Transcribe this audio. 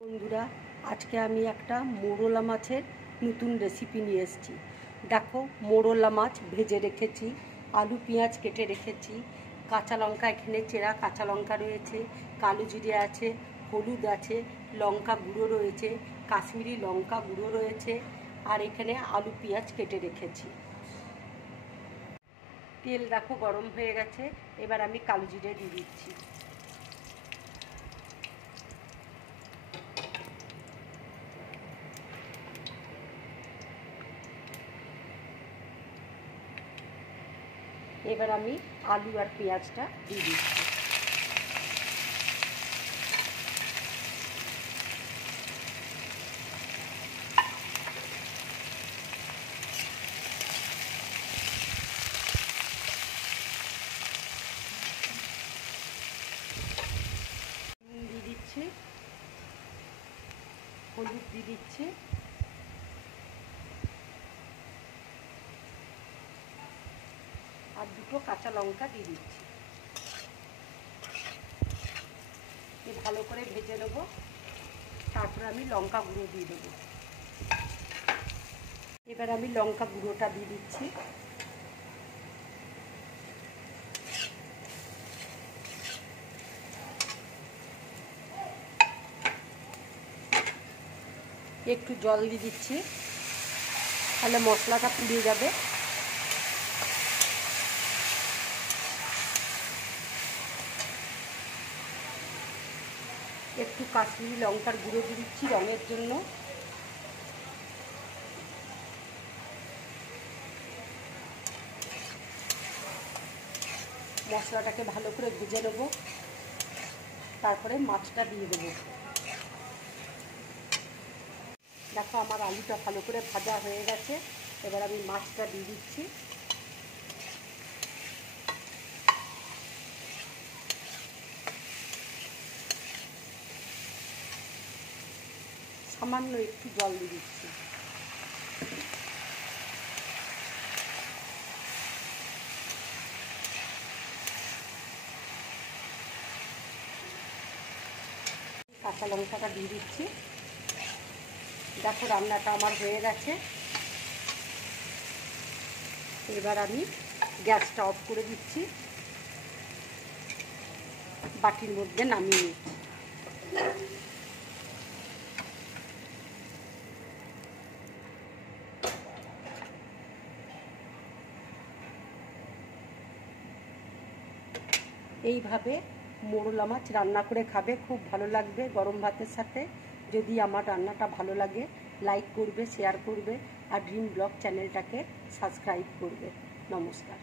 বন্ধুরা, আজকে আমি একটা মোরলা মাছের নতুন রেসিপি নিয়ে এসেছি। দেখো, মোরলা মাছ ভেজে রেখেছি, আলু পেঁয়াজ কেটে রেখেছি, কাঁচা লঙ্কা, এখানে চেরা কাঁচা লঙ্কা রয়েছে, কালো জিরে আছে, হলুদ আছে, লঙ্কা গুঁড়ো রয়েছে, কাশ্মীরি লঙ্কা গুঁড়ো রয়েছে, আর এখানে আলু পেঁয়াজ কেটে রেখেছি। তেল দেখো গরম হয়ে গেছে, এবার আমি কালো জিরে দিয়ে দিচ্ছি। এবার আমি আলু আর পেঁয়াজটা দিয়ে দিচ্ছি। দিয়ে দিচ্ছি, হলুদ দিয়ে দিচ্ছি, আর দুটো কাঁচা লঙ্কা দিয়ে দিচ্ছি। ভালো করে ভেজে নেবো, তারপরে আমি লঙ্কা গুঁড়ো দিয়ে দেবো। এবার আমি লঙ্কা গুঁড়োটা দিয়ে দিচ্ছি। একটু জল দিয়ে দিচ্ছি, তাহলে মশলাটা পুড়ে যাবে। একটু কাশ্মীরি লঙ্কার গুঁড়ো দিয়ে দিচ্ছি রঙের জন্য। মশলাটাকে ভালো করে ভেজে নেব, তারপরে মাছটা দিয়ে দেবো। দেখো, আমার আলুটা ভালো করে ভাজা হয়ে গেছে, এবার আমি মাছটা দিয়ে দিচ্ছি। সামান্য একটু জল দিয়ে দিচ্ছি। কাঁচা লঙ্কাটা দিয়ে দিচ্ছি। দেখো, রান্নাটা আমার হয়ে গেছে। এবার আমি গ্যাসটা অফ করে দিচ্ছি, বাটির মধ্যে নামিয়ে নিচ্ছি। এইভাবে মোরলা মাছ রান্না করে খাবে, খুব ভালো লাগবে গরম ভাতের সাথে। যদি আমার রান্নাটা ভালো লাগে, লাইক করবে, শেয়ার করবে, আর ড্রিম ব্লগ চ্যানেলটাকে সাবস্ক্রাইব করবে। নমস্কার।